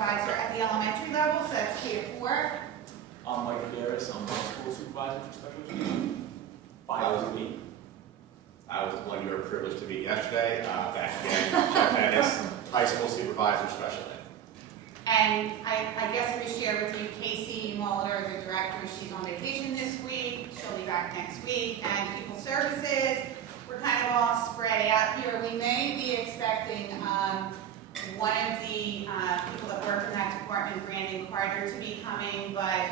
supervisor at the elementary level, so that's K to 4. I'm Mike Garris, I'm the school supervisor for special education. 5 days a week. I was the one you were privileged to meet yesterday. Back again, Jeff Ennis, high school supervisor, special ed. And I guess we share with you Casey Molitor, the director. She's on vacation this week. She'll be back next week. And people services, we're kind of all spread out here. We may be expecting one of the people that work in that department, Brandon Carter, to be coming, but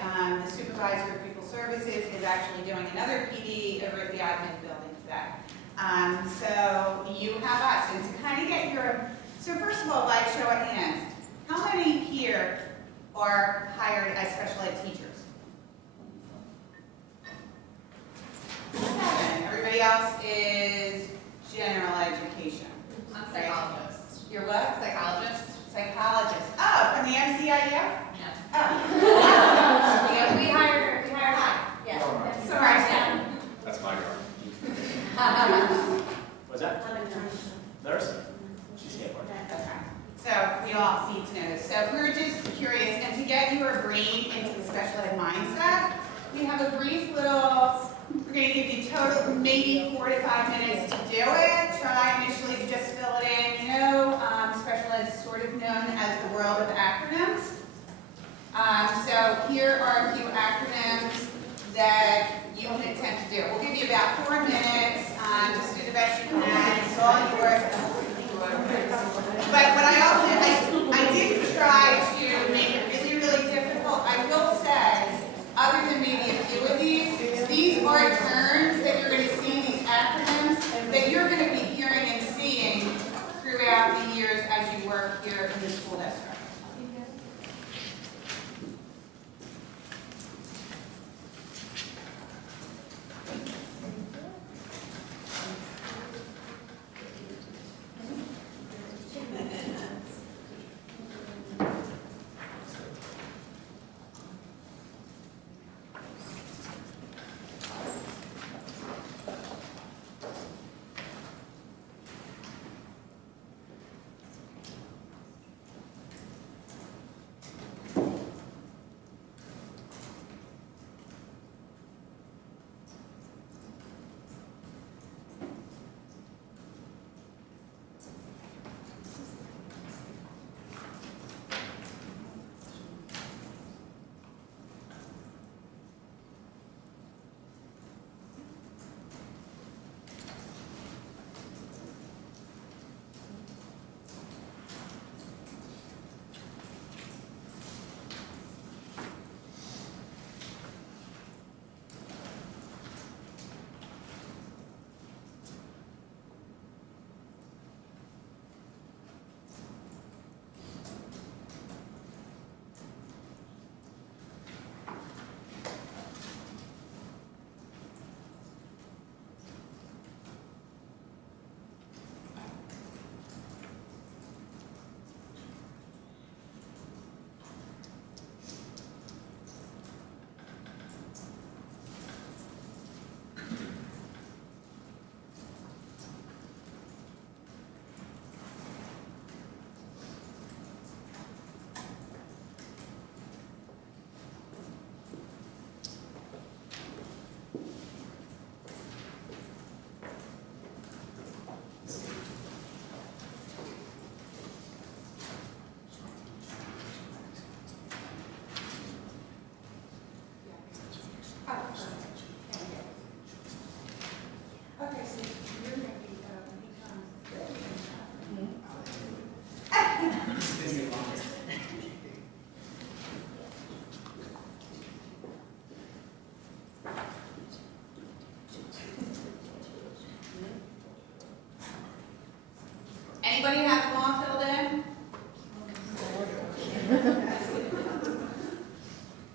the supervisor of people services is actually doing another PD over at the admin building today. So you have us, and to kind of get your, so first of all, like show of hands, how many here are hired as special ed teachers? 7. Everybody else is general education. I'm a psychologist. You're what? Psychologist? Psychologist. Oh, from the MCIU? No. Oh. We hire high. Yeah. Sorry. That's my card. What's that? Nurse? She's here for it. Okay. So we all need to know this. So we're just curious, and to get your brain into the special ed mindset, we have a brief little, we're going to give you total maybe 4 to 5 minutes to do it. Try initially to just fill it in. You know, special ed is sort of known as the world of acronyms. So here are a few acronyms that you can attempt to do. We'll give you about 4 minutes. Just do the best you can. It's all yours. But what I did try to make it really, really difficult. I will say, other than maybe a few of these are terms that you're going to see, these acronyms, that you're going to be hearing and seeing throughout the years as you work here in the school district. Okay, so you're going to Anybody have them all filled in?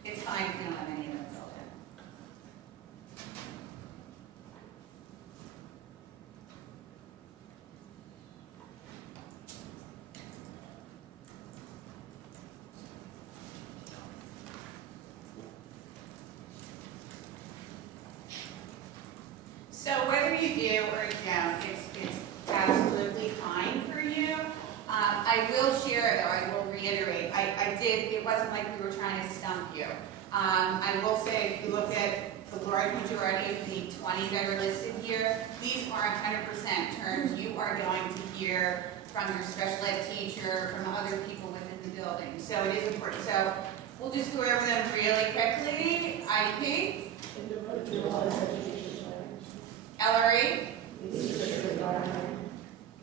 It's fine if you don't have any of them filled in. So whether you do or don't, it's absolutely fine for you. I will share, though, I will reiterate, I it wasn't like we were trying to stump you. I will say, if you look at the large majority of the 20 that are listed here, these aren't 100% terms you are going to hear from your special ed teacher, from other people within the building. So it is important. So we'll just go over them really quickly. IEP, LRE,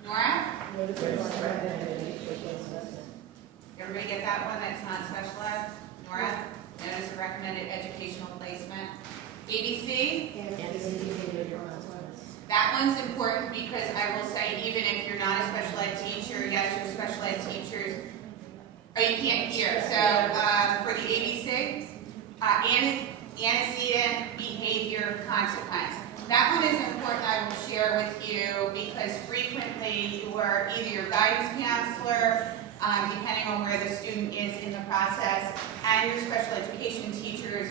Nora, everybody get that one that's not special ed? Nora, notice of recommended educational placement. ABC, that one's important because I will say, even if you're not a special ed teacher, yes, you're special ed teachers, oh, you can't hear. So for the ABC, antecedent behavior consequence. That one is important, I will share with you, because frequently either your guidance counselor, depending on where the student is in the process, and your special education teachers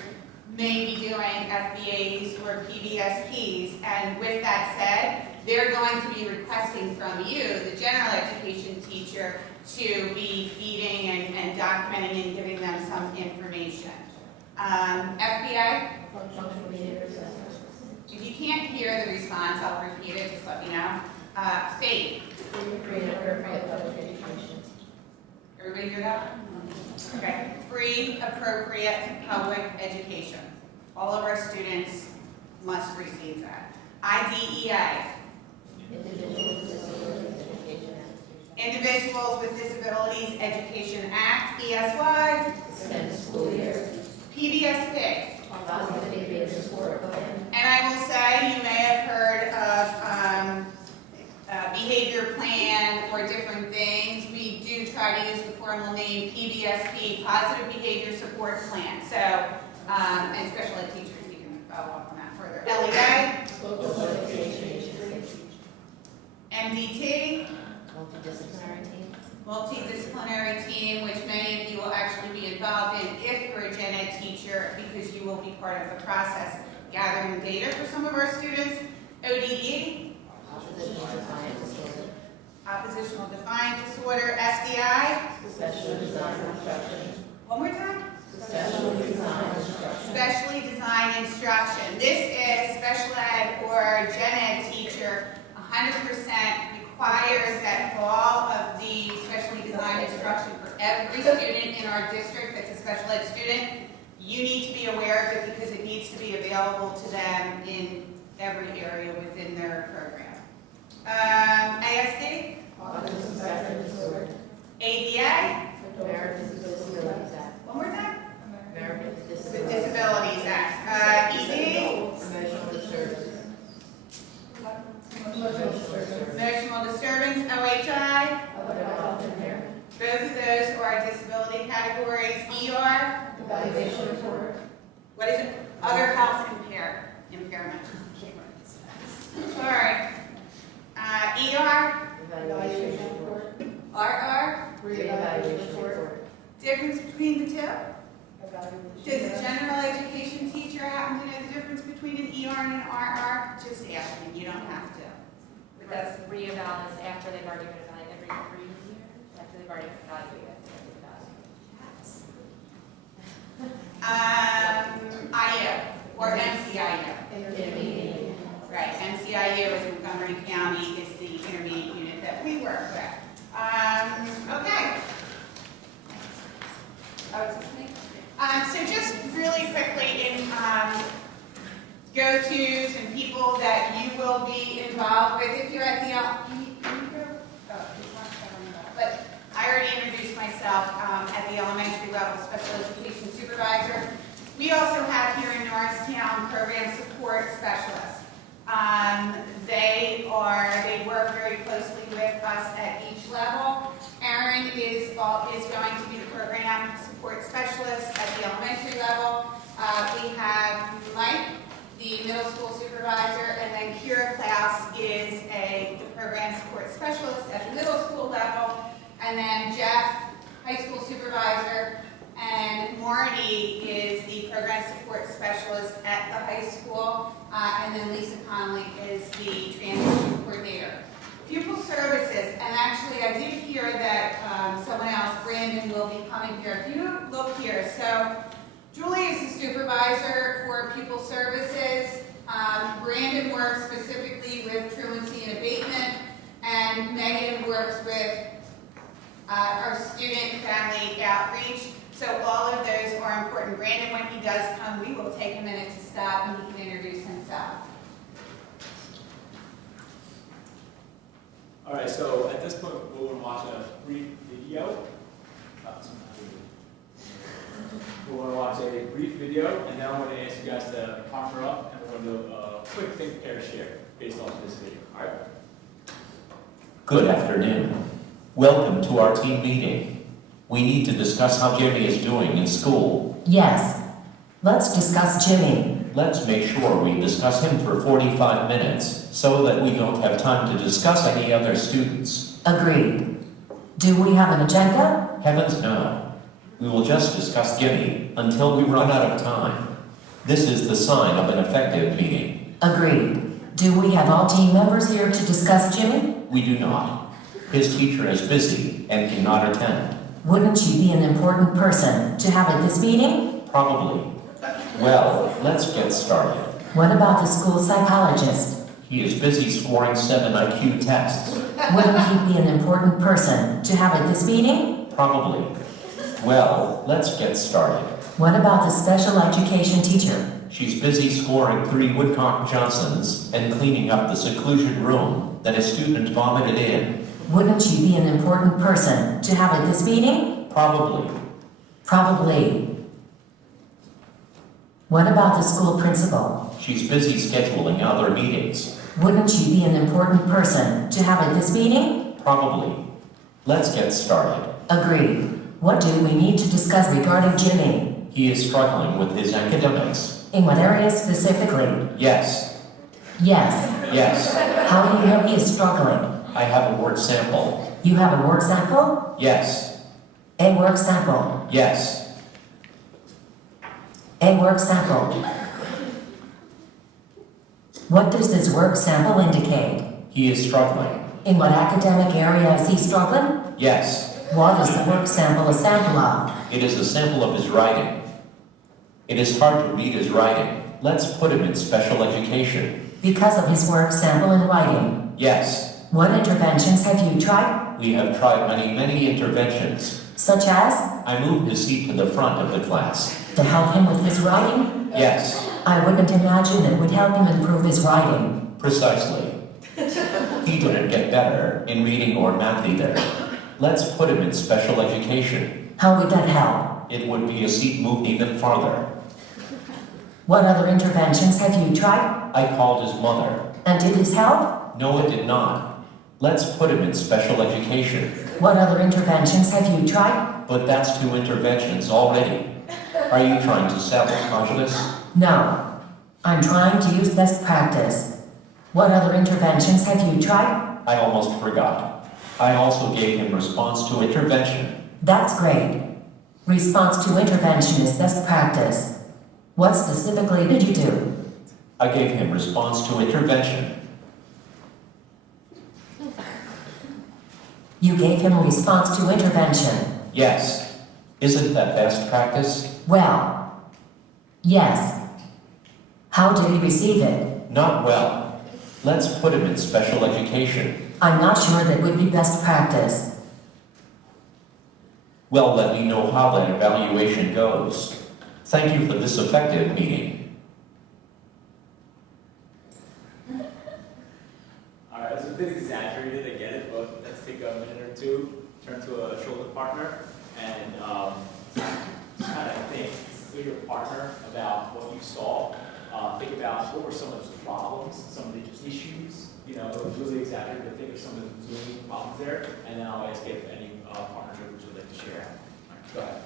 may be doing FBAs or PBSPs, and with that said, they're going to be requesting from you, the general education teacher, to be feeding and documenting and giving them some information. FBI, if you can't hear the response, I'll repeat it, just let me know. FAPE. Everybody hear that? Okay. Free, appropriate public education. All of our students must receive that. IDEA. Individuals with Disabilities Education Act, ESY. PBSP. And I will say, you may have heard of behavior plan or different things. We do try to use the formal name PBSP, Positive Behavior Support Plan. So, and special ed teachers, you can follow up on that further. LEA, MDT, multidisciplinary team, which many of you will actually be involved in if you're a gen ed teacher, because you will be part of the process gathering data for some of our students. ODE, oppositional defiant disorder. SDI, one more time. Specially designed instruction. This is special ed or gen ed teacher 100% requires that all of the specially designed instruction for every student in our district that's a special ed student, you need to be aware of it because it needs to be available to them in every area within their program. ASD? ADA? One more time? With Disabilities Act. ED? Emotional disturbance, OHI. Both of those are disability categories. ER. What is it? Other health impairment. Sorry. ER. RR. Difference between the two? Does a general education teacher happen to know the difference between an ER and an RR? Just asking, you don't have to. That's reeval is after they've already been evaluated every 3 years, after they've already been evaluated. IU or MCIU. Right, MCIU is Montgomery County, is the intermediate unit that we work with. Okay. Oh, is this me? So just really quickly in go-tos and people that you will be involved with if you're at the but I already introduced myself at the elementary level special education supervisor. We also have here in Norristown program support specialists. They work very closely with us at each level. Erin is going to be the program support specialist at the elementary level. We have Mike, the middle school supervisor, and then Kira Klaus is the program support specialist at the middle school level, and then Jeff, high school supervisor, and Marty is the program support specialist at the high school, and then Lisa Conley is the transition coordinator. Pupil services, and actually I did hear that someone else, Brandon, will will be coming here. If you look here, so Julie is the supervisor for pupil services. Brandon works specifically with truancy and abatement, and Megan works with our student family outreach. So all of those are important. Brandon, when he does come, we will take a minute to stop and he can introduce himself. All right, so at this point, we're going to watch a brief video. We're going to watch a brief video, and then I'm going to ask you guys to partner up, and we're going to do a quick think, pair, share based off of this video. All right? Good afternoon. Welcome to our team meeting. We need to discuss how Jimmy is doing in school. Yes. Let's discuss Jimmy. Let's make sure we discuss him for 45 minutes so that we don't have time to discuss any other students. Agreed. Do we have an agenda? Heavens no. We will just discuss Jimmy until we run out of time. This is the sign of an effective meeting. Agreed. Do we have all team members here to discuss Jimmy? We do not. His teacher is busy and cannot attend. Wouldn't she be an important person to have at this meeting? Probably. Well, let's get started. What about the school psychologist? He is busy scoring 7 IQ tests. Wouldn't he be an important person to have at this meeting? Probably. Well, let's get started. What about the special education teacher? She's busy scoring 3 Woodcock Johnsons and cleaning up the seclusion room that a student vomited in. Wouldn't she be an important person to have at this meeting? Probably. Probably. What about the school principal? She's busy scheduling other meetings. Wouldn't she be an important person to have at this meeting? Probably. Let's get started. Agreed. What do we need to discuss regarding Jimmy? He is struggling with his academics. In what areas specifically? Yes. Yes. Yes. How do you know he is struggling? I have a word sample. You have a work sample? Yes. A work sample. Yes. A work sample. What does this work sample indicate? He is struggling. In what academic area is he struggling? Yes. What is the work sample a sample of? It is a sample of his writing. It is hard to read his writing. Let's put him in special education. Because of his work sample in writing. Yes. What interventions have you tried? We have tried many interventions. Such as? I moved his seat to the front of the class. To help him with his writing? Yes, I wouldn't imagine it would help him improve his writing. precisely. He didn't get better in reading or math either. Let's put him in special education. How would that help? It would be a seat moved even farther. What other interventions have you tried? I called his mother. And did this help? No, it did not. Let's put him in special education. What other interventions have you tried? But that's 2 interventions already. Are you trying to sabotage this? No. I'm trying to use best practice. What other interventions have you tried? I almost forgot. I also gave him response to intervention. That's great. Response to intervention is best practice. What specifically did you do? I gave him response to intervention. You gave him a response to intervention. Yes. Isn't that best practice? Well, yes. How did he receive it? Not well. Let's put him in special education. I'm not sure that would be best practice. Well, let me know how that evaluation goes. Thank you for this effective meeting. All right, it's a bit exaggerated, I get it, but let's take a minute or two, turn to a shoulder partner, and just kind of think with your partner about what you saw. Think about what were some of those problems, some of the issues. You know, it was really exaggerated, but think of some of the Zoom problems there, and then I'll ask if any partners or groups would like to share. All right, go ahead.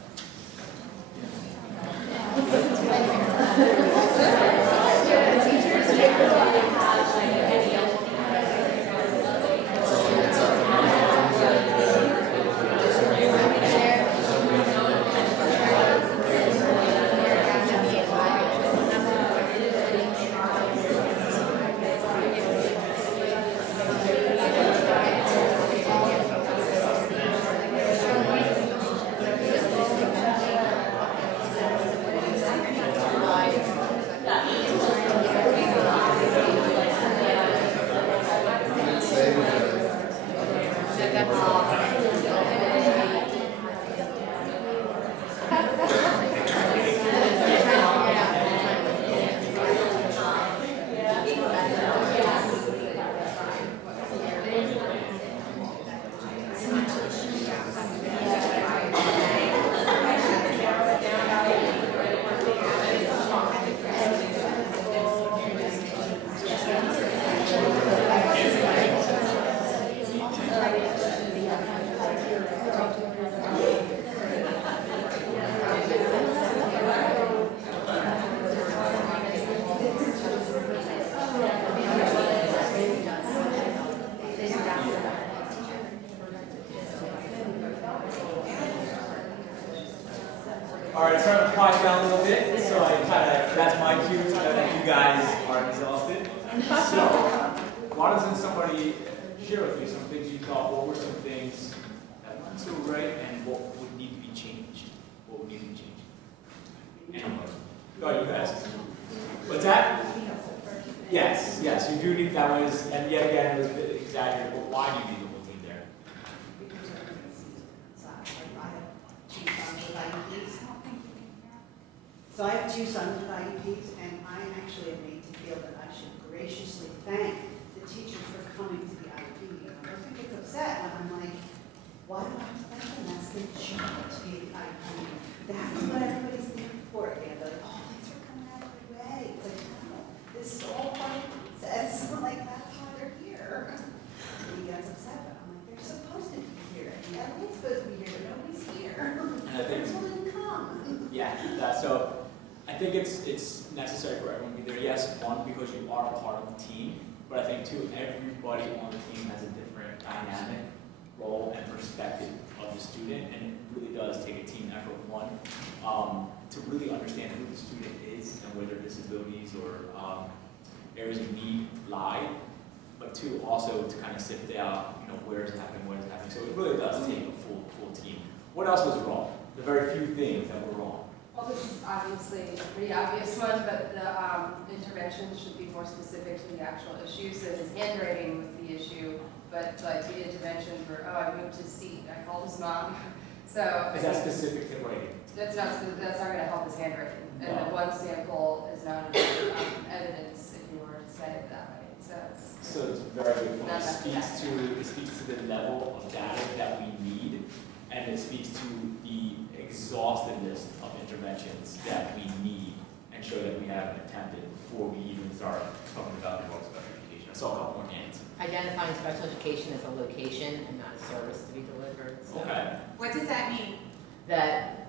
All right, starting to quiet down a little bit, so I that's my cue to know that you guys are exhausted. So, why doesn't somebody share with me some things you thought, what were some things that weren't so right, and what would need to be changed? What would need to be changed? Anyone? Go ahead, you guys. What's that? Yes, yes, you do need, that was, and yet again, it was a bit exaggerated, but why do you need the whole team there? So I have two sons with IEPs, and I actually am made to feel that I should graciously thank the teachers for coming to the IEP meeting. I think it's upset when I'm like, why do I have to thank them? That's their job to be at the IEP meeting. That's what everybody's there for. They're like, oh, thanks for coming out of your way. It's like, no, this is all part of the process. I'm like, that's why they're here. And he gets upset, but I'm like, they're supposed to be here. And everyone's supposed to be here, but nobody's here. And I think, That's why they didn't come. yeah, so I think it's necessary for everyone to be there. Yes, one, because you are part of the team, but I think two, everybody on the team has a different dynamic, role, and perspective of the student, and it really does take a team effort, one, to really understand who the student is and where their disabilities or areas of need lie, but two, also to kind of sift out, where is it happening, what is happening. So it really does take a full team. What else was wrong? The very few things that were wrong. Well, this is obviously a pretty obvious one, but the interventions should be more specific to the actual issue. So his handwriting was the issue, but like the interventions were, oh, I moved his seat, I called his mom. So Is that specific to writing? that's not going to help his handwriting. And No. the one sample is not enough evidence if you were to say it that way. So it's a very good point. Not It speaks to the level of data that we need, and it speaks to the exhaustiveness of interventions that we need, and show that we have attempted before we even start talking about the role of special education. I saw a couple more hands. Identifying special education as a location and not a service to be delivered. So Okay. What does that mean? that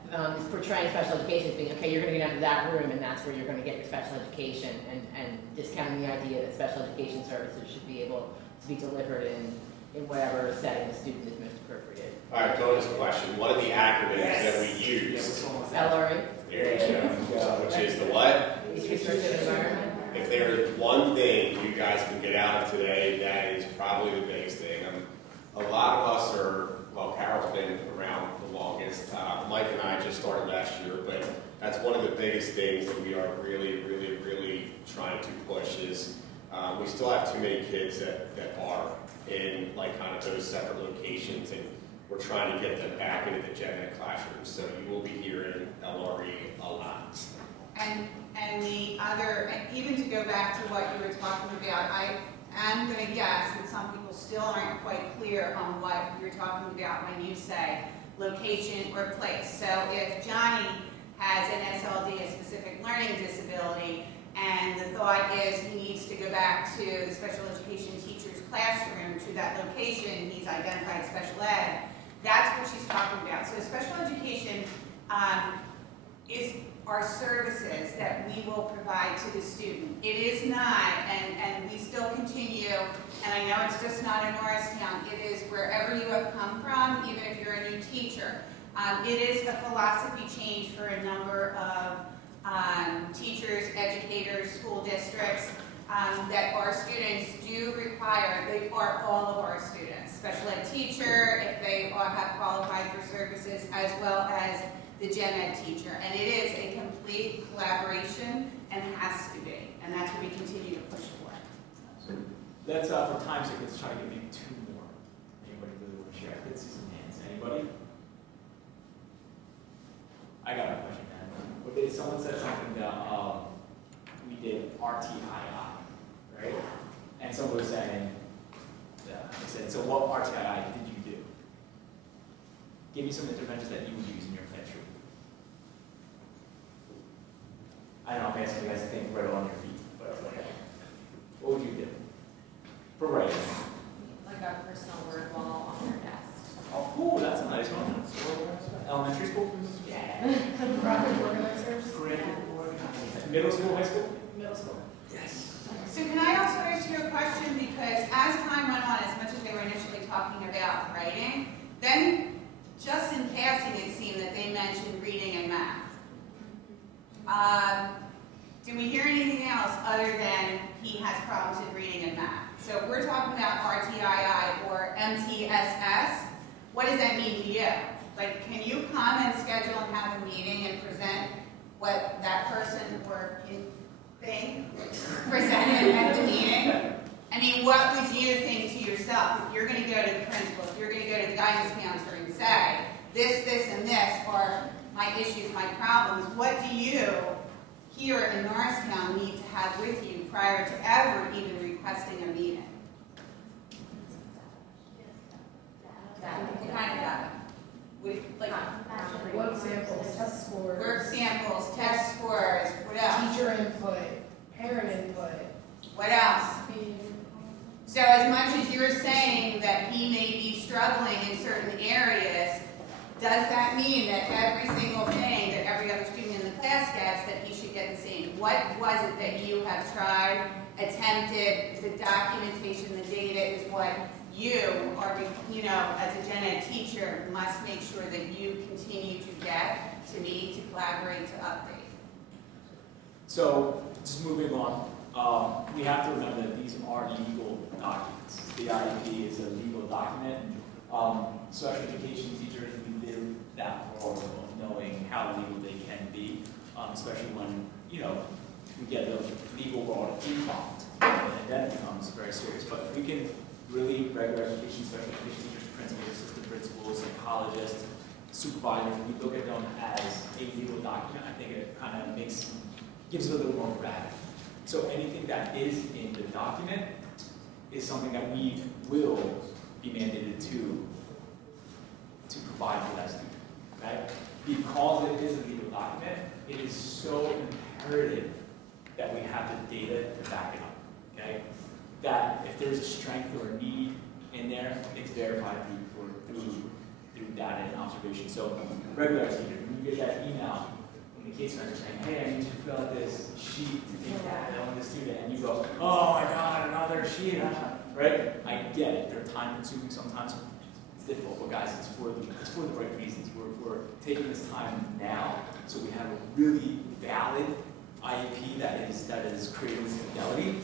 portraying special education as being, okay, you're going to go down to that room and that's where you're going to get your special education, and discounting the idea that special education services should be able to be delivered in whatever setting the student is most appropriate. All right, bonus question. One of the acronyms that we Yeah, use, which one was that? LRE, there you go, which is the what? least restrictive environment. If there is one thing you guys can get out of today, that is probably the biggest thing. A lot of us are, well, Carol's been around the longest. Mike and I just started last year, but that's one of the biggest things that we are really trying to push is we still have too many kids that are in like kind of those separate locations, and we're trying to get them back into the gen ed classrooms. So you will be hearing LRE a lot. And the other, and even to go back to what you were talking about, I am going to guess that some people still aren't quite clear on what you're talking about when you say location or place. So if Johnny has an SLD, a specific learning disability, and the thought is he needs to go back to the special education teacher's classroom to that location, he's identified special ed, that's what she's talking about. So special education are services that we will provide to the student. It is not, and we still continue, and I know it's just not in Norristown, it is wherever you have come from, even if you're a new teacher. It is a philosophy change for a number of teachers, educators, school districts, that our students do require. They are all of our students. Special ed teacher, if they have qualified for services, as well as the gen ed teacher. And it is a complete collaboration and has to be. And that's what we continue to push for. Let's, for time's sake, let's try to get maybe two more. Anybody really want to share? Let's see some hands. Anybody? I got a question, man. Someone said something that we did RTII, right? And someone was saying, they said, so what RTII did you do? Give me some interventions that you would use in your pantry. I don't know, I'm asking you guys to think right on your feet, but okay. What would you do? For writing. Like a personal word wall on your desk. Oh, cool, that's a nice one. Elementary school? Yeah. Graphic organizers? Great. Middle school, high school? Middle school. Yes. So can I also ask you a question, because as time went on, as much as they were initially talking about writing, then just in passing it seemed that they mentioned reading and math. Did we hear anything else other than he has problems with reading and math? So if we're talking about RTII or MTSS, what does that mean to you? Like, can you come and schedule and have a meeting and present what that person or thing presented at the meeting? I mean, what would you think to yourself? If you're going to go to the principal, if you're going to go to the guidance counselor and say, this, and this are my issues, my problems, what do you here in Norristown need to have with you prior to ever even requesting a meeting? What kind of data? Like work samples, test scores. Work samples, test scores, what else? Teacher input, parent input. What else? So as much as you're saying that he may be struggling in certain areas, does that mean that every single thing that every other student in the class gets, that he should get the same? What was it that you have tried, attempted, the documentation, the data is what you are, as a gen ed teacher, must make sure that you continue to get, to meet, to collaborate, to update. So, just moving on, we have to remember that these are legal documents. The IEP is a legal document. Special education teachers, we live that world of knowing how legal they can be, especially when, we get the legal world involved, and then it becomes very serious. But if we can really, regular education, special education teachers, principals, assistant principals, psychologists, supervisors, we look at them as a legal document, I think it kind of gives it a little more gravity. So anything that is in the document is something that we will be mandated to provide for that student, okay? Because it is a legal document, it is so imperative that we have the data to back it up, okay? That if there's a strength or a need in there, it's verified through data and observation. So regular teachers, when you get that email from the case manager saying, hey, I need you to fill out this sheet to take data on the student, and you go, oh my God, another sheet, right? I get it, they're time consuming sometimes. It's difficult, but guys, it's for the right reasons. We're taking this time now, so we have a really valid IEP that is created with fidelity,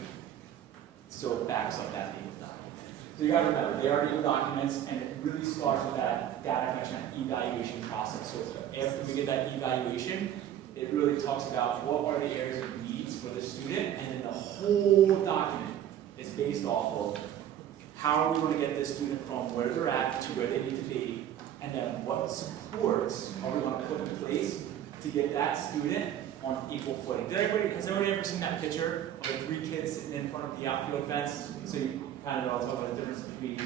so it backs up that legal document. So you got to remember, they are legal documents, and it really starts with that data collection and evaluation process. So after we get that evaluation, it really talks about what are the areas of needs for the student, and then the whole document is based off of how are we going to get this student from where they're at to where they need to be, and then what supports are we going to put in place to get that student on equal footing. Has everybody ever seen that picture of the 3 kids sitting in front of the outfield fence? So you kind of know talk about the difference between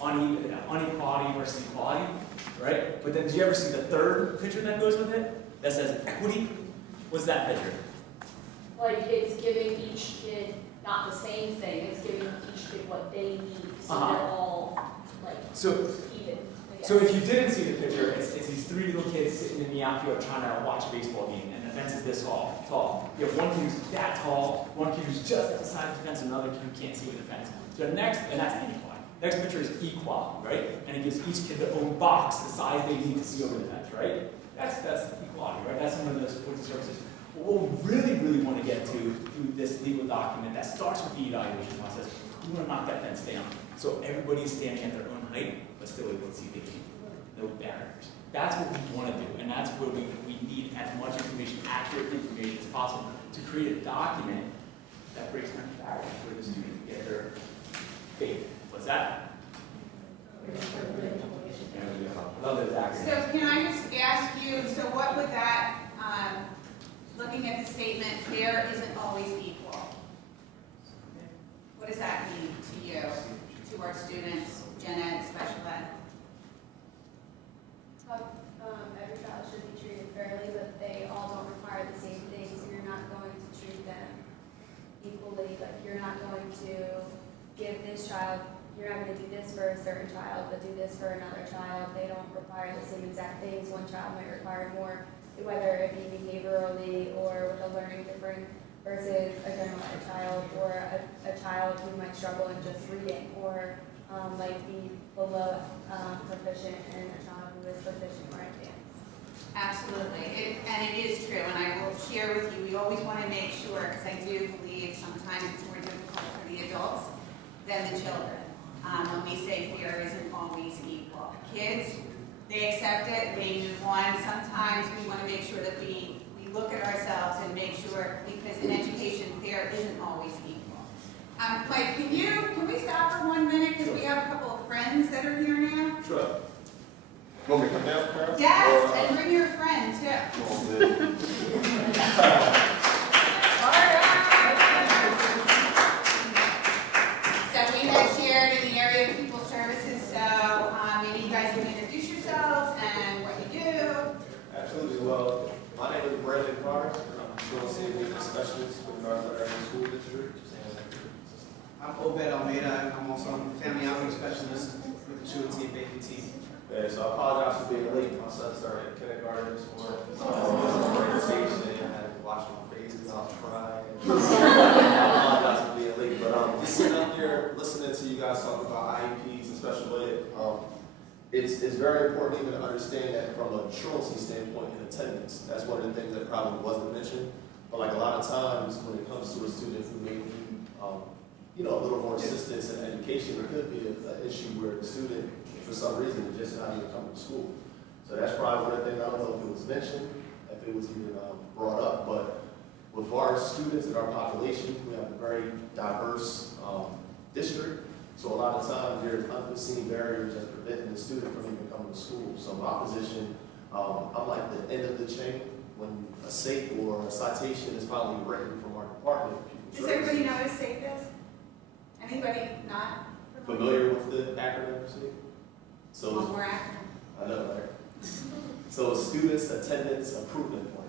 inequality versus equality, right? But then did you ever see the third picture that goes with it? That says equity? What's that picture? Like, it's giving each kid not the same thing, it's giving each kid what they need, so they're all, like, even. So if you didn't see the picture, it's these 3 little kids sitting in the outfield trying to watch a baseball game, and the fence is this tall. You have one kid who's that tall, one kid who's just at the side of the fence, and another kid who can't see with the fence. So next, and that's inequality. Next picture is equality, right? And it gives each kid their own box, the size they need to see over the fence, right? That's equality, right? That's one of the supporting services. But what we really want to get to through this legal document that starts with the evaluation process, we want to knock that fence down. So everybody's standing at their own height, but still able to see the key. No barriers. That's what we want to do, and that's where we need as much information, accurate information as possible to create a document that breaks down barriers for the student to get their faith. What's that? Love those acronyms. So can I just ask statement, fair isn't always equal. What does that mean to you, to our students, gen ed, special ed? Every child should be treated fairly, but they all don't require the same things, so you're not going to treat them equally. Like, you're not going to give this child, you're not going to do this for a certain child, but do this for another child. They don't require the same exact things. One child might require more, whether it be behaviorally or with a learning difference, versus a general ed child, or a child who might struggle in just reading, or might be below proficient, and a child who is proficient or advanced. Absolutely, and it is true, and I will share with you, we always want to make sure, because I do believe sometimes it's more difficult for the adults than the children. When we say fear isn't always equal. Kids, they accept it, they move on. Sometimes we want to make sure that we look at ourselves and make sure, because in education, fear isn't always equal. Mike, can we stop for 1 minute, because we have a couple of friends that are here now? Sure. You want me to come down, Carol? Yes, and bring your friend too. So we had shared in the area of people services, so maybe you guys can introduce yourselves and what you do. Absolutely. Well, my name is Brandon Carr. I'm Associate Legal Specialist with North American School District. I'm Obed Almeida. I'm also a family outreach specialist with the Children's Team Baby Team. Yeah, so I apologize for being late. My son started kindergarten this morning. Orientation. I had to wash my face because I was crying. I apologize for being late. But just sitting up here listening to you guys talk about IEPs and special ed, it's very important even to understand that from a truancy standpoint in attendance. That's one of the things that probably wasn't mentioned. But like a lot of times when it comes to a student who may need a little more assistance in education, it could be an issue where the student, for some reason, is just not even coming to school. So that's probably one of the things, I don't know if it was mentioned, if it was even brought up, but with our students and our population, we have a very diverse district. So a lot of times there's unforeseen barriers that's preventing the student from even coming to school. So my position, I'm like the end of the chain. When a SAFE or a citation is finally written from our department. Does everybody know what a SAFE is? Anybody not familiar with the acronym SAFE? So one more acronym. I know, right? So Students Attendance Improvement Plan.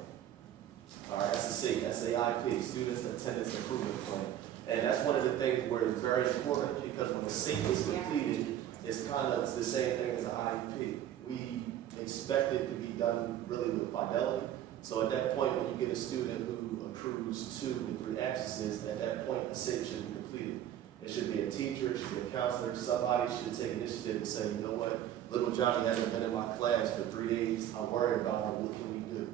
All right, that's a SAFE, SAIP, Students Attendance Improvement Plan. And that's one of the things where it's very important because when the SAFE is completed, it's kind of the same thing as an IEP. We expect it to be done really with fidelity. So at that point, when you get a student who accrues 2 to 3 absences, at that point, the SAFE should be completed. It should be a teacher, it should be a counselor, somebody should take initiative and say, you know what, little Johnny hasn't been in my class for 3 days, I'm worried about him, what can we do?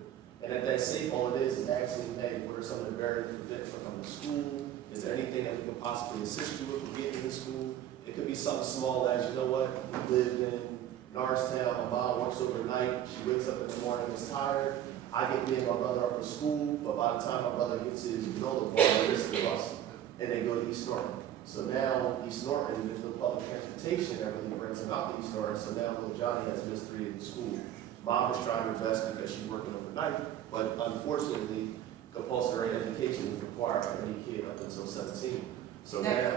And at that SAFE, all it is asking, hey, what are some of the barriers that prevent from coming to school? Is there anything that we can possibly assist you with for getting into school? It could be something small as, you know what, we lived in Norristown, my mom works overnight, she wakes up in the morning, is tired, I get me and my brother up for school, but by the time my brother gets his granola bar, he misses the bus, and they go to East Norton. So now East Norton, there's no public transportation that really brings him out to East Norton, so now little Johnny has missed 3 days of school. Mom is trying her best because she's working overnight, but unfortunately, compulsory education is required for any kid up until 17. So now,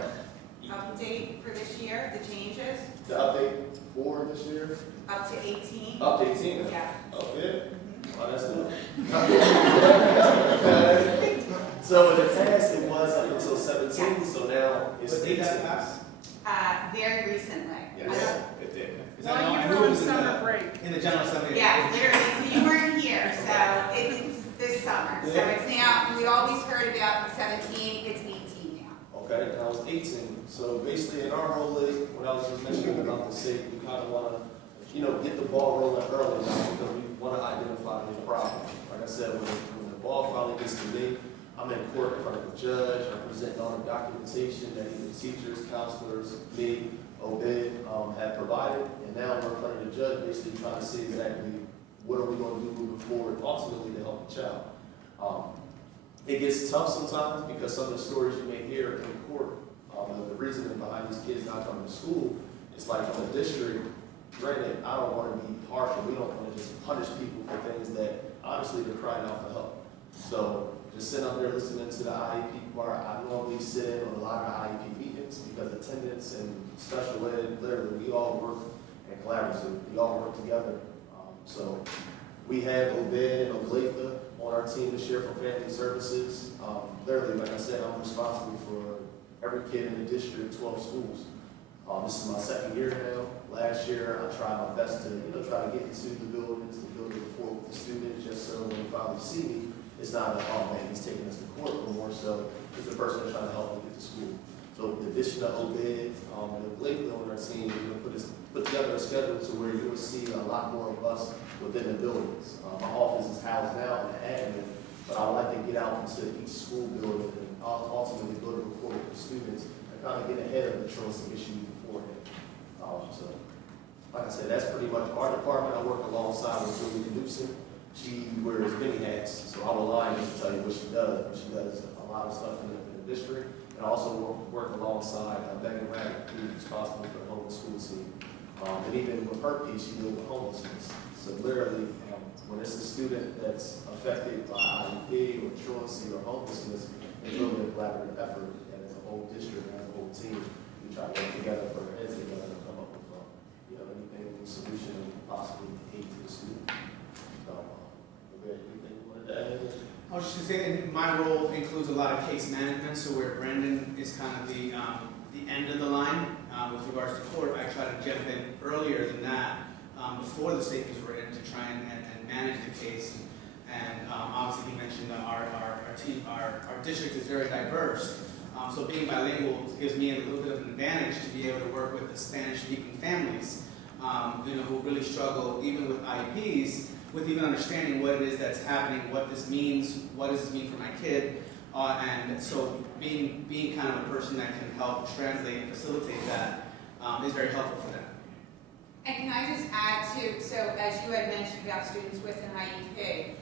Update for this year, the changes, the update for this year, up to 18. up to 18. Yeah. Oh, yeah. Oh, that's good. So in the past, it was up until 17, so now it's But did 18. that pass? Very recently. Yes, it did. Is that not- I knew it was in the General Assembly. Yeah, literally, so you weren't here, so it's this summer. So it's now, we always heard about the 17, it's 18 now. Okay, now it's 18. So basically, in our role is, when I was just mentioning about the SAFE, we kind of want to, get the ball rolling early now because we want to identify the problem. Like I said, when the ball finally gets to me, I'm in court in front of the judge. I'm presenting all the documentation that either teachers, counselors, me, Obed have provided, and now we're in front of the judge, basically trying to see exactly what are we going to do moving forward, ultimately to help the child. It gets tough sometimes because some of the stories you may hear in court, the reasoning behind these kids not coming to school, it's like from the district. Granted, I don't want to be partial. We don't want to just punish people for things that honestly they're crying out for help. So just sitting up there listening to the IEP part. I normally sit in on a lot of IEP meetings because attendance and special ed, literally, we all work and collaboratively. We all work together. So we have Obed and Ogletha on our team this year for family services. Literally, like I said, I'm responsible for every kid in the district, 12 schools. This is my second year now. Last year, I tried my best to, try to get into the buildings, to build a rapport with the students, just so when they finally see me, it's not like, oh man, he's taking us to court, but more so, it's the person that's trying to help me get to school. So in addition to Obed, and Ogletha on our team, we're going to put together a schedule to where you will see a lot more of us within the buildings. My office is housed now in the admin, but I would like to get out into each school building and ultimately build a rapport with the students and kind of get ahead of the truancy issue beforehand. So, like I said, that's pretty much our department. I work alongside with Julie Newsom. She wears many hats, so I will lie just to tell you what she does. But she does a lot of stuff in the district. And I also work alongside Megan Raddick, who's responsible for the home school team. And even with her piece, she deals with homelessness. So literally, when it's a student that's affected by IEP or truancy or homelessness, it's really a collaborative effort. And as a whole district, and as a whole team, we try to work together, put our heads together, and come up with anything, solution and possibly aid to the student. So, anything you wanted to add? I was just going to say, my role includes a lot of case management, so where Brendan is kind of the end of the line with regards to court, I try to jump in earlier than that, before the statement is written, to try and manage the case. And obviously, he mentioned our district is very diverse. So being bilingual gives me a little bit of an advantage to be able to work with the Spanish-speaking families, who really struggle even with IEPs, with even understanding what it is that's happening, what this means, what does this mean for my kid, and so being kind of a person that can help translate and facilitate that is very helpful for them. And can I just add too, so as you had mentioned about students with an IEP,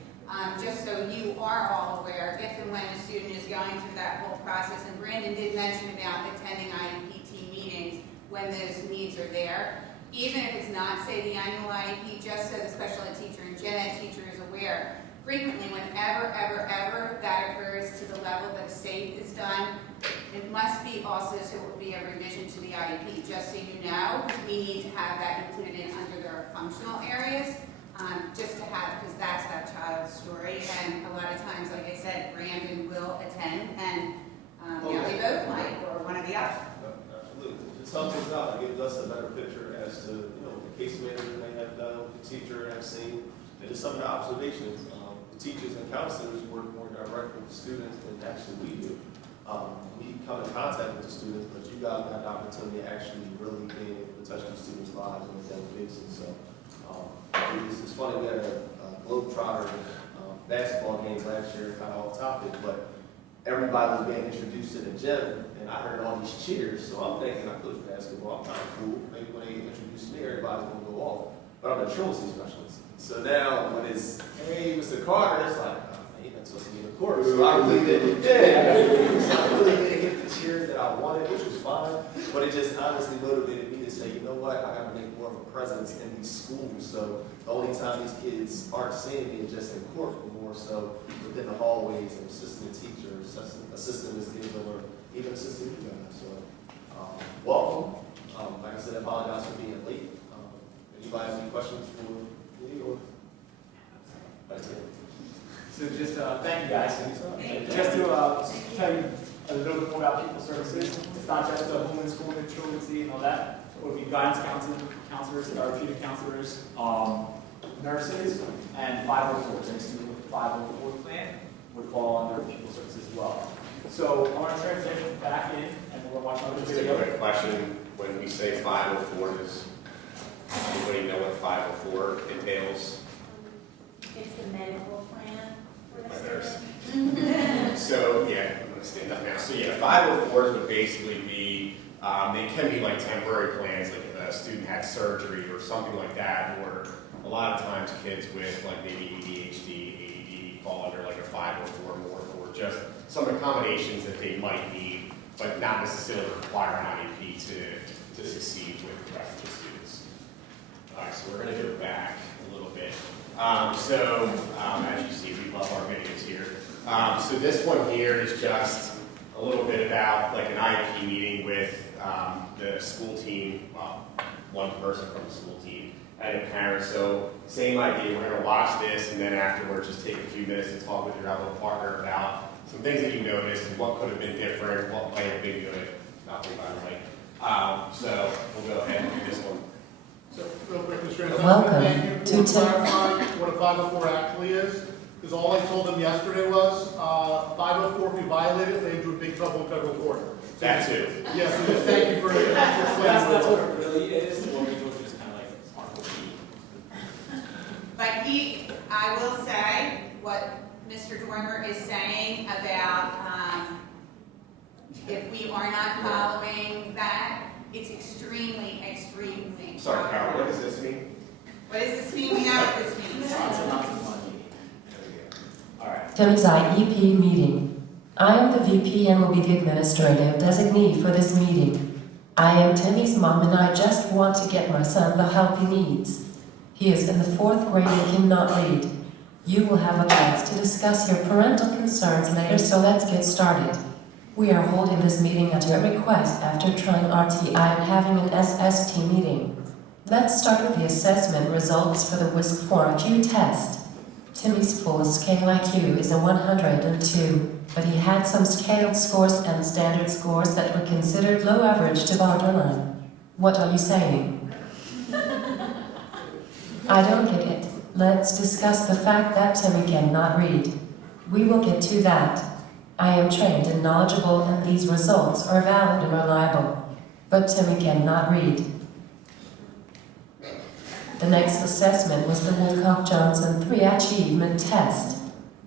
just so you are all aware, if and when a student is going through that whole process, and Brandon did mention about attending IEP meetings when those needs are there, even if it's not, say, the annual IEP, just so the special ed teacher and gen ed teacher is aware, frequently, whenever, ever that occurs to the level that a state is done, it must be also, so it will be a revision to the IEP, just so you know, we need to have that included in under their functional areas, just to have, because that's that child's story, and a lot of times, like I said, Brandon will attend, and they both might, or one of the other. Absolutely. It helps us out. It gives us a better picture as to, what the case manager may have done, what the teacher has seen, and just some of the observations. The teachers and counselors work more directly with students than actually we do. We come in contact with the students, but you guys have the opportunity to actually really be able to touch the students' lives on a daily basis. So it's funny, we had a Globetrotter basketball game last year, kind of off topic, but everybody was being introduced to the gym, and I heard all these cheers, so I'm thinking I coach basketball, I'm kind of cool. Maybe when they introduce me, everybody's going to go off. But I'm a truancy specialist. So now when it's, hey, Mr. Carter, it's like, he done took me in the court. So I really didn't, I really didn't get the cheers that I wanted, which was fine. But it just honestly motivated me to say, you know what, I got to make more of a presence in these schools. So the only time these kids aren't seeing me is just in court, but more so within the hallways and assisting the teacher, assisting Ms. Gibbs, or even assisting you guys. So welcome. Like I said, I apologize for being late. Anybody have any questions for me or? So just thank you guys. Just to tell you a little bit more about People Services, it's not just the home and school and truancy and all that. It would be guidance counselors, therapeutic counselors, nurses, and 504. So students with the 504 plan would fall under People Services as well. So I want to transition back in, and we're watching another Just a video. quick question. When we say 504, does anybody know what 504 entails? It's the medical plan for the Nurse. student. So, yeah, I'm going to stand up now. So, yeah, 504s would basically be, they can be like temporary plans, like if a student had surgery or something like that, or a lot of times kids with like maybe ADHD, ADD fall under like a 504 more for just some accommodations that they might need, but not necessarily require an IEP to succeed with the rest of the students. All right, so we're going to go back a little bit. As you see, we love our videos here. So this one here is just a little bit about like an IEP meeting with the school team, well, one person from the school team and a parent. So same idea, we're going to watch this and then afterwards just take a few minutes to talk with your other partner about some things that you noticed and what could have been different, what might have been good, nothing by the way. So we'll go ahead and do this one. So, real quick, Mr. Anderson, Welcome thank you to for clarifying what a 504 actually is, because all I told them yesterday was, 504, if you violate it, they do big trouble in federal court. So That too. yeah, so just thank you for explaining. That's what it really is, what we do is just kind of like smart cookie. But I will say, what Mr. Dormer is saying about, if we are not following that, it's extremely, extremely. Sorry, Carol, what does this mean? What does this mean? We know what this means. Lots and lots of money. All right. Timmy's IEP meeting. I am the VP and will be the administrative designee for this meeting. I am Timmy's mom and I just want to get my son the help he needs. He is in the 4th grade and cannot read. You will have a chance to discuss your parental concerns later, so let's get started. We are holding this meeting at your request after trying RTI and having an SST meeting. Let's start with the assessment results for the WISC-4 IQ test. Timmy's full scale IQ is a 102, but he had some scaled scores and standard scores that were considered low average to borderline. What are you saying? I don't get it. Let's discuss the fact that Timmy cannot read. We will get to that. I am trained and knowledgeable and these results are valid and reliable. But Timmy cannot read. The next assessment was the Woodcock-Johnson 3 achievement test.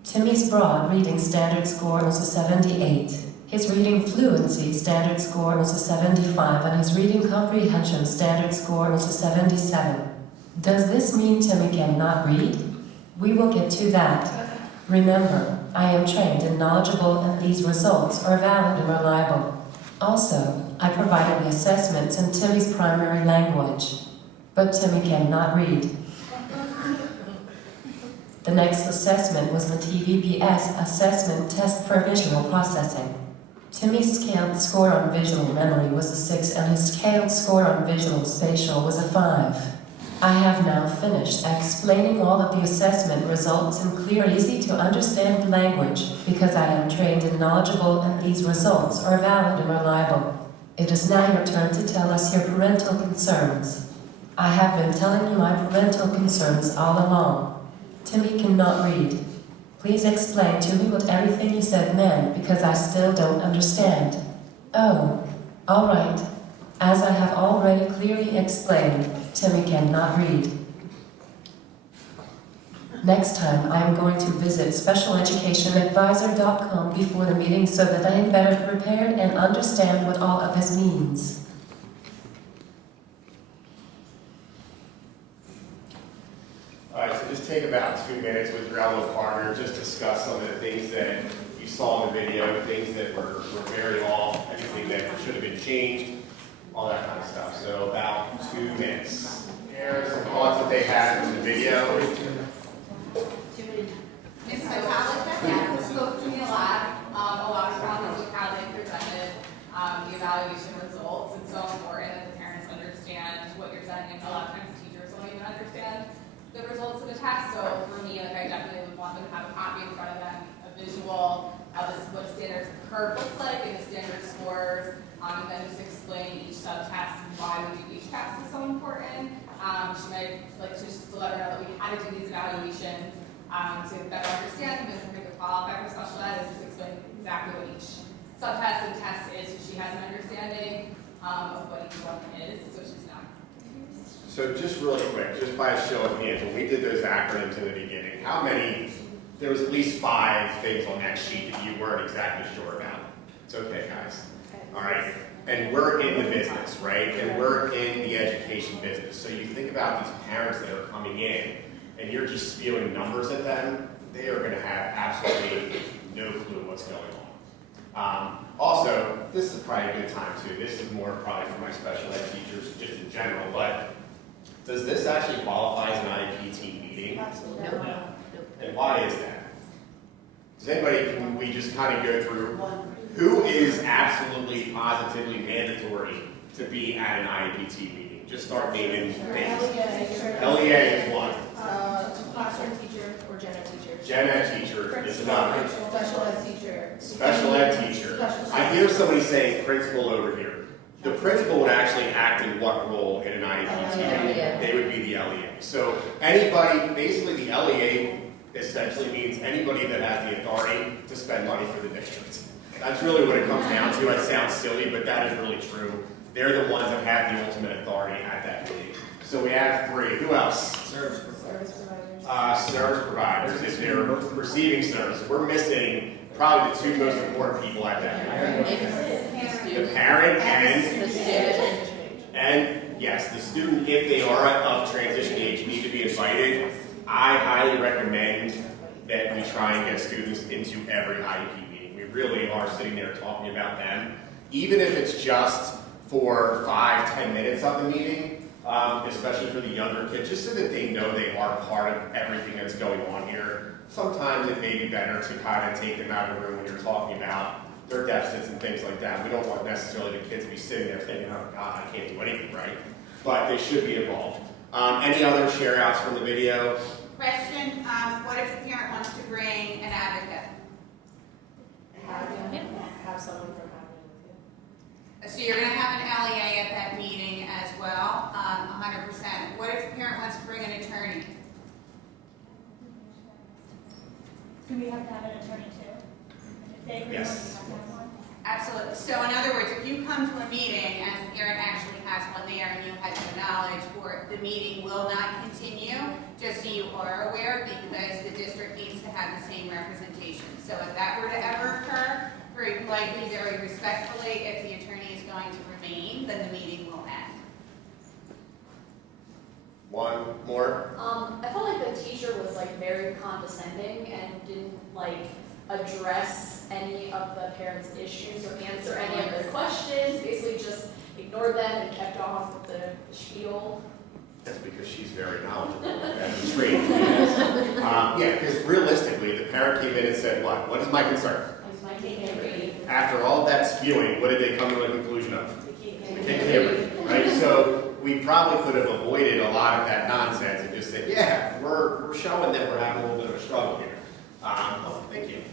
Timmy's broad reading standard score was a 78. His reading fluency standard score was a 75 and his reading comprehension standard score was a 77. Does this mean Timmy cannot read? We will get to that. Remember, I am trained and knowledgeable and these results are valid and reliable. Also, I provided the assessments in Timmy's primary language. But Timmy cannot read. The next assessment was the TVPS assessment test for visual processing. Timmy's scaled score on visual memory was a 6 and his scaled score on visual spatial was a 5. I have now finished explaining all of the assessment results in clear, easy to understand language because I am trained and knowledgeable and these results are valid and reliable. It is now your turn to tell us your parental concerns. I have been telling you my parental concerns all along. Timmy cannot read. Please explain to me what everything you said meant because I still don't understand. Oh, all right. As I have already clearly explained, Timmy cannot read. Next time, I am going to visit specialeducationadvisor.com before the meeting so that I am better prepared and understand what all of this means. All right, so just take about 2 minutes with your elbow partner, just discuss some of the things that you saw in the video, things that were very off, anything that should have been changed, all that kind of stuff. So about 2 minutes. Here are some thoughts that they had from the video. Ms. Sotolica? Yes, it spoke to me a lot of problems with how they presented the evaluation results. It's so important that the parents understand what you're sending. A lot of times teachers don't even understand the results of the test. So for me, like I definitely would want them to have a copy in front of them, a visual of what a standard curve looks like and the standard scores, and then just explain each subtest and why we do each test is so important. She might like to just let her know that we had to do these evaluations to better understand and for her to qualify for special ed, is just explain exactly what each subtest and test is so she has an understanding of what each one is, so she's not confused. So just really quick, just by a show of hands, when we did those acronyms in the beginning, how many, there was at least 5 things on that sheet that you weren't exactly sure about. It's okay, guys. All right. And we're in the business, right? And we're in the education business. So you think about these parents that are coming in and you're just spewing numbers at them, they are going to have absolutely no clue what's going on. Also, this is probably a good time too. This is more probably for my special ed teachers just in general, but does this actually qualify as an IEP team meeting? No. And why is that? Does anybody, can we just kind of go through who is absolutely, positively mandatory to be at an IEPT meeting? Just start naming names. LEA is one. Classroom teacher or gen ed teacher. Gen ed teacher is another. Special ed teacher. Special ed teacher. I hear somebody saying principal over here. The principal would actually act in what role in an IEPT meeting? They would be the LEA. So anybody, basically the LEA essentially means anybody that has the authority to spend money for the district. That's really what it comes down to. It sounds silly, but that is really true. They're the ones that have the ultimate authority at that meeting. So we have three. Who else? Service providers. Service providers, if they're receiving services. We're missing probably the two most important people at that meeting. The parent The student. and yes, the student, if they are of transition age, need to be invited. I highly recommend that we try and get students into every IEP meeting. We really are sitting there talking about them, even if it's just for 5-10 minutes of the meeting. Especially for the younger kids, just so that they know they are part of everything that's going on here. Sometimes it may be better to kind of take them out of the room when you're talking about their deficits and things like that. We don't want necessarily the kids to be sitting there thinking, oh God, I can't do anything right. But they should be involved. Any other share outs from the video? Question, what if the parent wants to bring an advocate? Have someone from Happy with you. So you're gonna have an LEA at that meeting as well, 100%. What if the parent wants to bring an attorney? Do we have to have an attorney too? If they agree, Yes. we have to have one? Absolutely. So in other words, if you come to a meeting and the parent actually has one there and you had no knowledge, or the meeting will not continue, just so you are aware, because the district needs to have the same representation. So if that were to ever occur, very politely, very respectfully, if the attorney is going to remain, then the meeting will end. One more? I felt like the teacher was like very condescending and didn't like address any of the parents' issues or answer any of their questions, basically just ignored them and kept on with the spiel. That's because she's very knowledgeable and trained. Yeah, because realistically, the parent came in and said, what? What is my concern? My kid can't read. After all that spewing, what did they come to a conclusion of? The kid The can't kid can't read, right? So we probably could have avoided a lot of that nonsense and just said, yeah, we're showing that we're having a little bit of a struggle here. Thank you.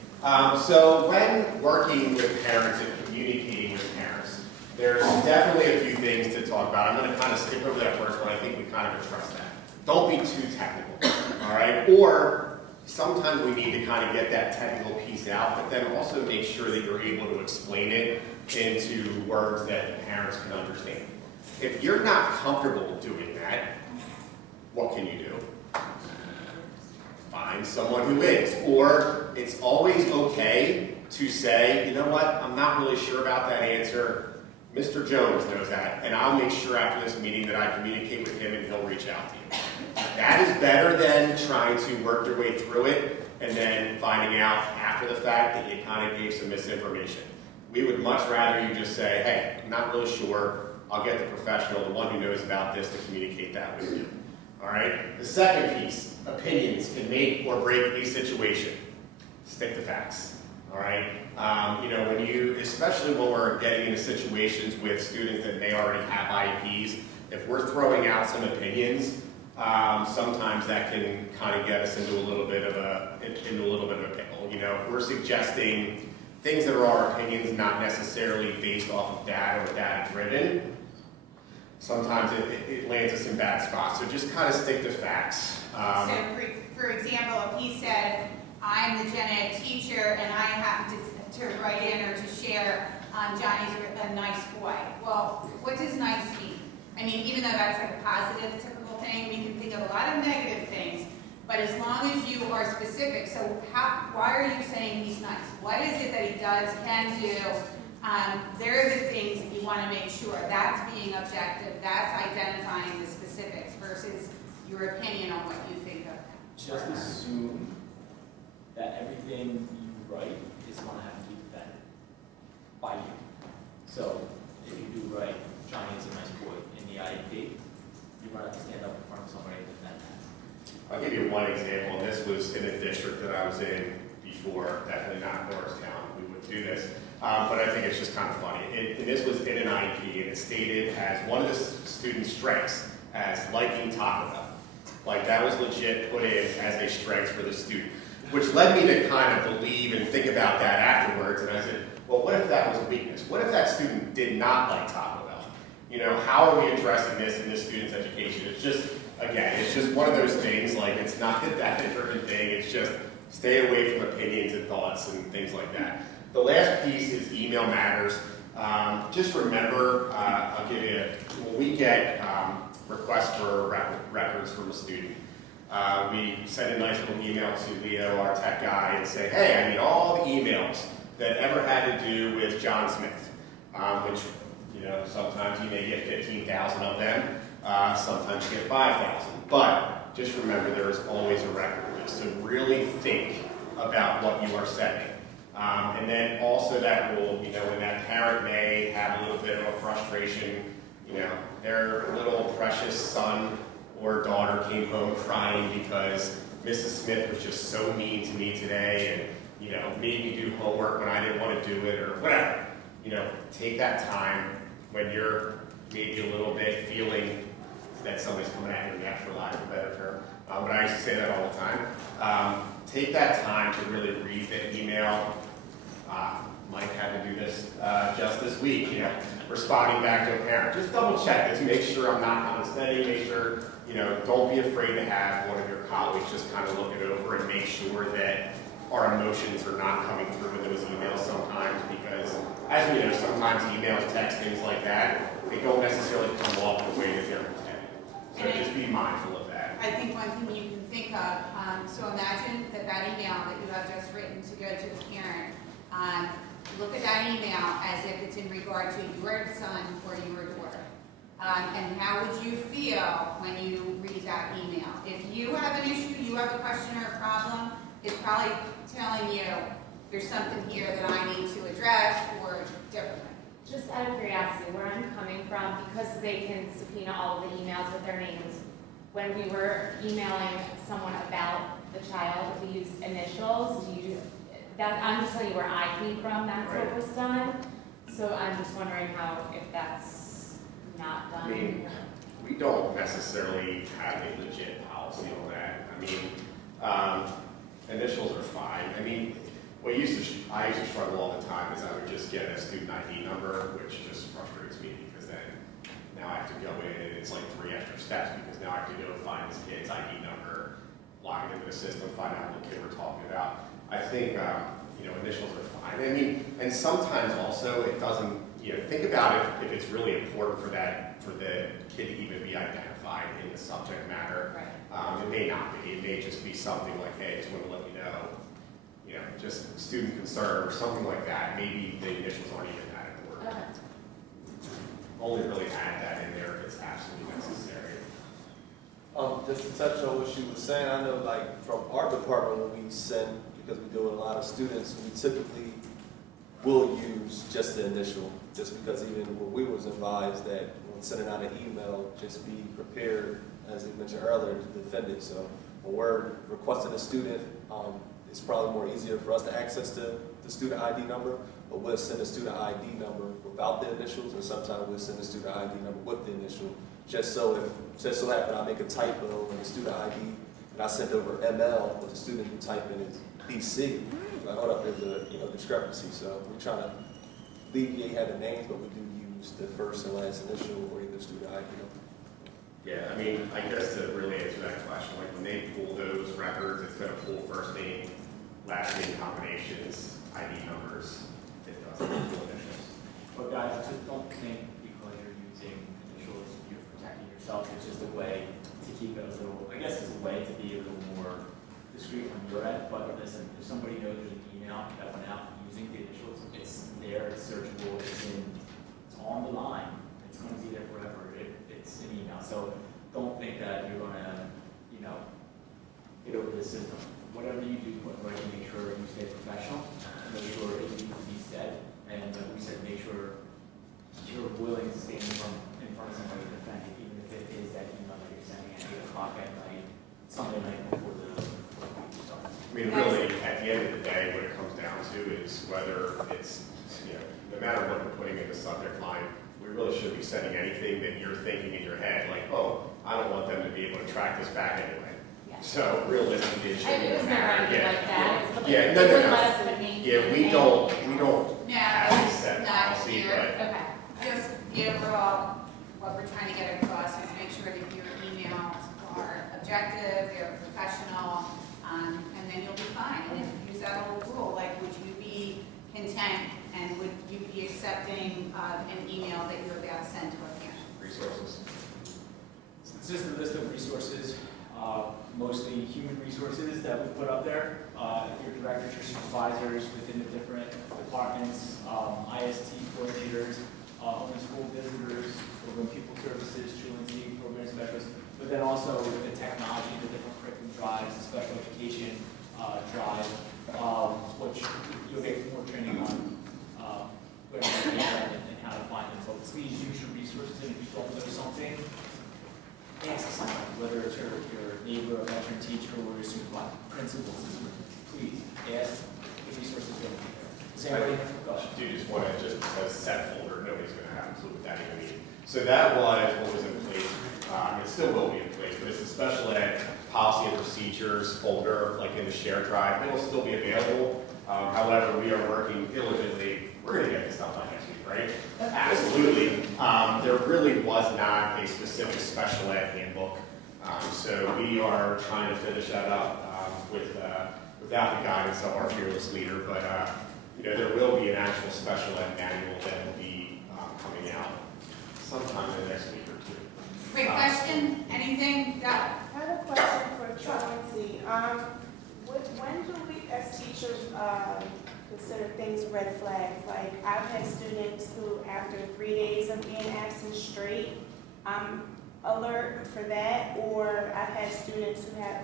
So when working with parents and communicating with parents, there's definitely a few things to talk about. I'm going to kind of skip over that first one. I think we kind of addressed that. Don't be too technical, all right? Or sometimes we need to kind of get that technical piece out, but then also make sure that you're able to explain it into words that parents can understand. If you're not comfortable doing that, what can you do? Find someone who is. Or it's always okay to say, you know what, I'm not really sure about that answer. Mr. Jones knows that, and I'll make sure after this meeting that I communicate with him and he'll reach out to you. That is better than trying to work your way through it and then finding out after the fact that you kind of gave some misinformation. We would much rather you just say, hey, I'm not really sure. I'll get the professional, the one who knows about this, to communicate that with you. All right? The second piece, opinions can make or break a situation. Stick to facts. All right? When you, especially when we're getting into situations with students that may already have IEPs, if we're throwing out some opinions, sometimes that can kind of get us into a little bit of a pickle. If we're suggesting things that are our opinions, not necessarily based off of data or data driven, sometimes it lands us in bad spots. So just kind of stick to facts. So for example, if he said, I'm the gen ed teacher and I happen to write in or to share, Johnny's a nice boy. Well, what does nice mean? I mean, even though that's like a positive, typical thing, we can think of a lot of negative things, but as long as you are specific, so why are you saying he's nice? What is it that he does, can do? They're the things that you want to make sure. That's being objective. That's identifying the specifics versus your opinion on what you think of. Just assume that everything you write is going to have to be defended by you. So if you do write, Johnny is a nice boy in the IEP, you're going to have to stand up in front of somebody and defend that. I'll give you one example, and this was in a district that I was in before, definitely not Norristown, we wouldn't do this. But I think it's just kind of funny. And this was in an IEP, and it stated as one of the students' strengths as liking Taco Bell. Like, that was legit put in as a strength for the student, which led me to kind of believe and think about that afterwards. And I said, well, what if that was a weakness? What if that student did not like Taco Bell? You know, how are we addressing this in this student's education? It's just, again, it's just one of those things, like, it's not that determined thing, it's just stay away from opinions and thoughts and things like that. The last piece is email matters. Just remember, I'll give you, when we get requests for records from a student, we send a nice little email to Leo, our tech guy, and say, hey, I need all the emails that ever had to do with John Smith, which, you know, sometimes you may get 15,000 of them, sometimes you get 5,000. But just remember, there is always a record list, so really think about what you are sending. And then also that rule, you know, when that parent may have a little bit of a frustration, you know, their little precious son or daughter came home crying because Mrs. Smith was just so mean to me today and, you know, made me do homework when I didn't want to do it or whatever. You know, take that time when you're maybe a little bit feeling that somebody's coming at your neck, for lack of a better term. But I used to say that all the time. Take that time to really read the email. Mike had to do this just this week, you know, responding back to a parent. Just double check this, make sure I'm not condescending, make sure, you know, don't be afraid to have one of your colleagues just kind of look it over and make sure that our emotions are not coming through in those emails sometimes, because as we know, sometimes emails, text, things like that, they don't necessarily come off the way that they're intended. So just be mindful of that. I think one thing you can think of, so imagine that email that you have just written to go to the parent, look at that email as if it's in regard to your son or your daughter. And how would you feel when you read that email? If you have an issue, you have a question or a problem, it's probably telling you there's something here that I need to address or differently. Just out of curiosity, where I'm coming from, because they can subpoena all of the emails with their names, when we were emailing someone about the child, we used initials. Do you do that? I'm just telling you where I came from, that's what was done. So I'm just wondering if that's not done. I mean, we don't necessarily have a legit policy on that. I mean, initials are fine. I mean, I used to struggle all the time is I would just get a student ID number, which just frustrates me because then now I have to go in and it's like 3 extra steps because now I have to go find this kid's ID number, log it into the system, find out what kid we're talking about. I think, you know, initials are fine. I mean, and sometimes also it doesn't, you know, think about if it's really important for the kid to even be identified in the subject matter. Right. It may not be. It may just be something like, hey, I just want to let you know, just student concern or something like that. Maybe the initials aren't even that important. Okay. Only really add that in there if it's absolutely necessary. Just to touch on what she was saying, I know like from our department when we send, because we deal with a lot of students, we typically will use just the initial, just because even when we was advised that when sending out an email, just be prepared, as they mentioned earlier, to defend it. So when we're requesting a student, it's probably more easier for us to access the student ID number, but we'll send a student ID number without the initials, and sometimes we'll send a student ID number with the initial, just so happen I make a typo in the student ID, and I send over ML, but the student who type in is BC. Like, hold up, there's a discrepancy. So we're trying to alleviate having names, but we do use the first and last initial or either student ID number. Yeah, I mean, I guess to really answer that question, like when they pull those records, it's going to pull first name, last name combinations, ID numbers. It doesn't pull initials. But guys, just don't think because you're using initials, you're protecting yourself. It's just a way to keep it a little, I guess it's a way to be a little more discreet from your end. But listen, if somebody knows there's an email that went out using the initials, it's there, it's searchable, it's on the line. It's going to be there forever. It's an email. So don't think that you're going to, get over the system. Whatever you do, make sure you stay professional. Make sure it needs to be said. And like we said, make sure you're willing to stand in front of somebody to defend it, even if it is that email that you're sending at 8 o'clock at night, Sunday night before the week starts. I mean, really, at at the end of the day, what it comes down to is whether it's, no matter what we're putting in the subject line, we really shouldn't be sending anything that you're thinking in your head, like, oh, I don't want them to be able to track this back anyway. Yeah. So realistically, it I shouldn't it was never matter. anything like that. It was Yeah, like- no, it no, wouldn't no. let us put names Yeah, in we it. don't No, have a set not policy, here. but Okay. Just the overall, what we're trying to get across is make sure that your emails are objective, they're professional, and then you'll be fine. And if you use that old rule, like, would you be content and would you be accepting an email that you're about to send to a parent? resources. This is the list of resources, mostly human resources that we put up there. Your directors, your supervisors within the different departments, IST coordinators, home and school visitors, program people services, truancy, program specialists, but then also with the technology, the different curriculum drives, the special education drive, which you'll get more training on where to get them and how to find them. So please use your resources, and if you don't know something, ask someone, whether it's your neighbor, a veteran teacher, or your supervisor, principal, please ask the resources going to be there. Same way, go ahead. Do just want to, just because set folder, nobody's going to have a clue what that even means. So that was what was in place. It still will be in place, but it's a special ed policy and procedures folder, like in the shared drive. It will still be available. However, we are working diligently. We're going to get this done by next week, right? Absolutely. There really was not a specific special ed handbook. So we are trying to finish that up without the guidance of our fearless leader. But there will be an actual special ed manual that will be coming out sometime in the next week or two. Great question, anything? Yeah. I have a question for truancy. When do we as teachers consider things red flags? Like, I've had students who, after 3 days of being absent straight, I'm alert for that, or I've had students who have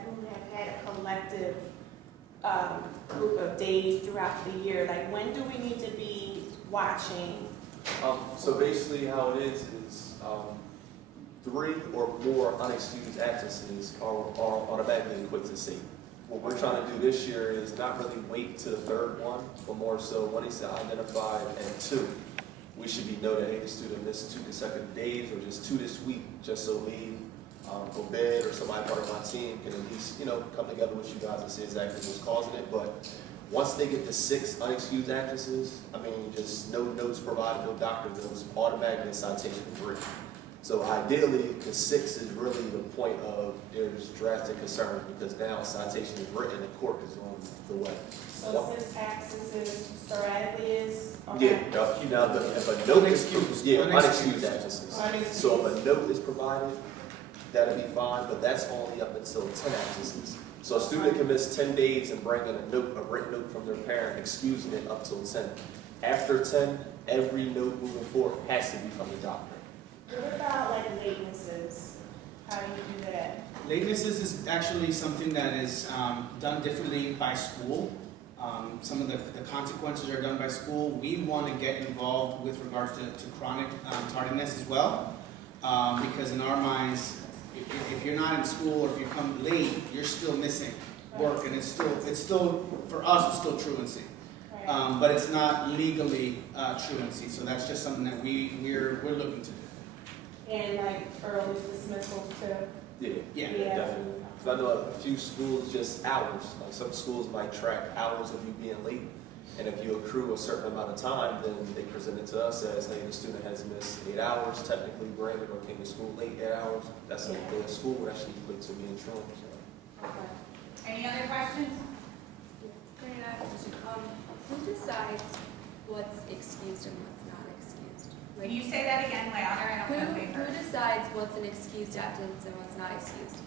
had a collective group of days throughout the year. Like, when do we need to be watching? So basically how it is 3 or more unexcused absences are automatically equipped to C. What we're trying to do this year is not really wait to the 3rd one, but more so when it's identified at 2, we should be noted, hey, the student missed 2 consecutive days or just 2 this week, just so me, Obed, or somebody part of my team can at least, come together with you guys and see exactly what's causing it. But once they get to 6 unexcused absences, just no notes provided, no doctor notes, automatically a citation is written. So ideally, the 6 is really the point of there's drastic concern, because now a citation is written and court is on the way. So 6 absences sporadically is? Yeah, if a note is unexcused absences. So if a note is provided, that'll be fine, but that's only up until 10 absences. So a student can miss 10 days and bring in a written note from their parent excusing it up till 10. After 10, every note moving forward has to be from the doctor. What about like latenesses? How do you do that? Latenesses is actually something that is done differently by school. Some of the consequences are done by school. We want to get involved with regards to chronic tardiness as well, because in our minds, if you're not in school or if you come late, you're still missing work, and it's still for us, it's still truancy. But it's not legally truancy, so that's just something that we're looking to do. And like early dismissals too? Yeah, definitely. Because I know a few schools just hours. Like some schools might track hours of you being late, and if you accrue a certain amount of time, then they present it to us as, hey, the student has missed 8 hours, technically granted, or came to school late 8 hours. That's something the school would actually put to being truant. So. Any other questions? Who decides what's excused and what's not excused? Can you say that again louder? I don't know if I heard. Who decides what's an excused absence and what's not excused?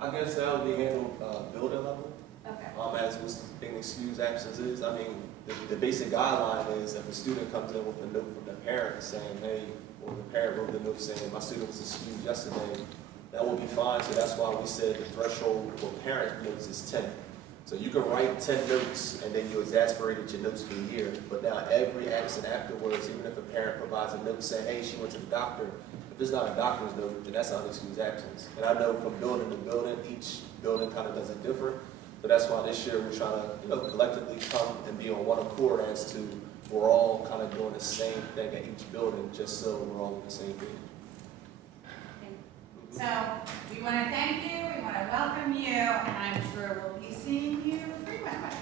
I guess that would be handled building level. Okay. As what's being excused absence is. The basic guideline is if a student comes in with a note from the parent saying, hey, or the parent wrote the note saying my student was excused yesterday, that will be fine. So that's why we said the threshold for parent notes is 10. So you can write 10 notes and then you exasperated your notes for a year. But now every absent afterwards, even if a parent provides a note saying, hey, she went to the doctor, if it's not a doctor's note, then that's an unexcused absence. And I know from building to building, each building kind of does it different. So that's why this year we're trying to, collectively come and be on one accord as to we're all kind of doing the same thing at each building, just so we're all on the same page. So we want to thank you, we want to welcome you, and I'm sure we'll be seeing you frequently.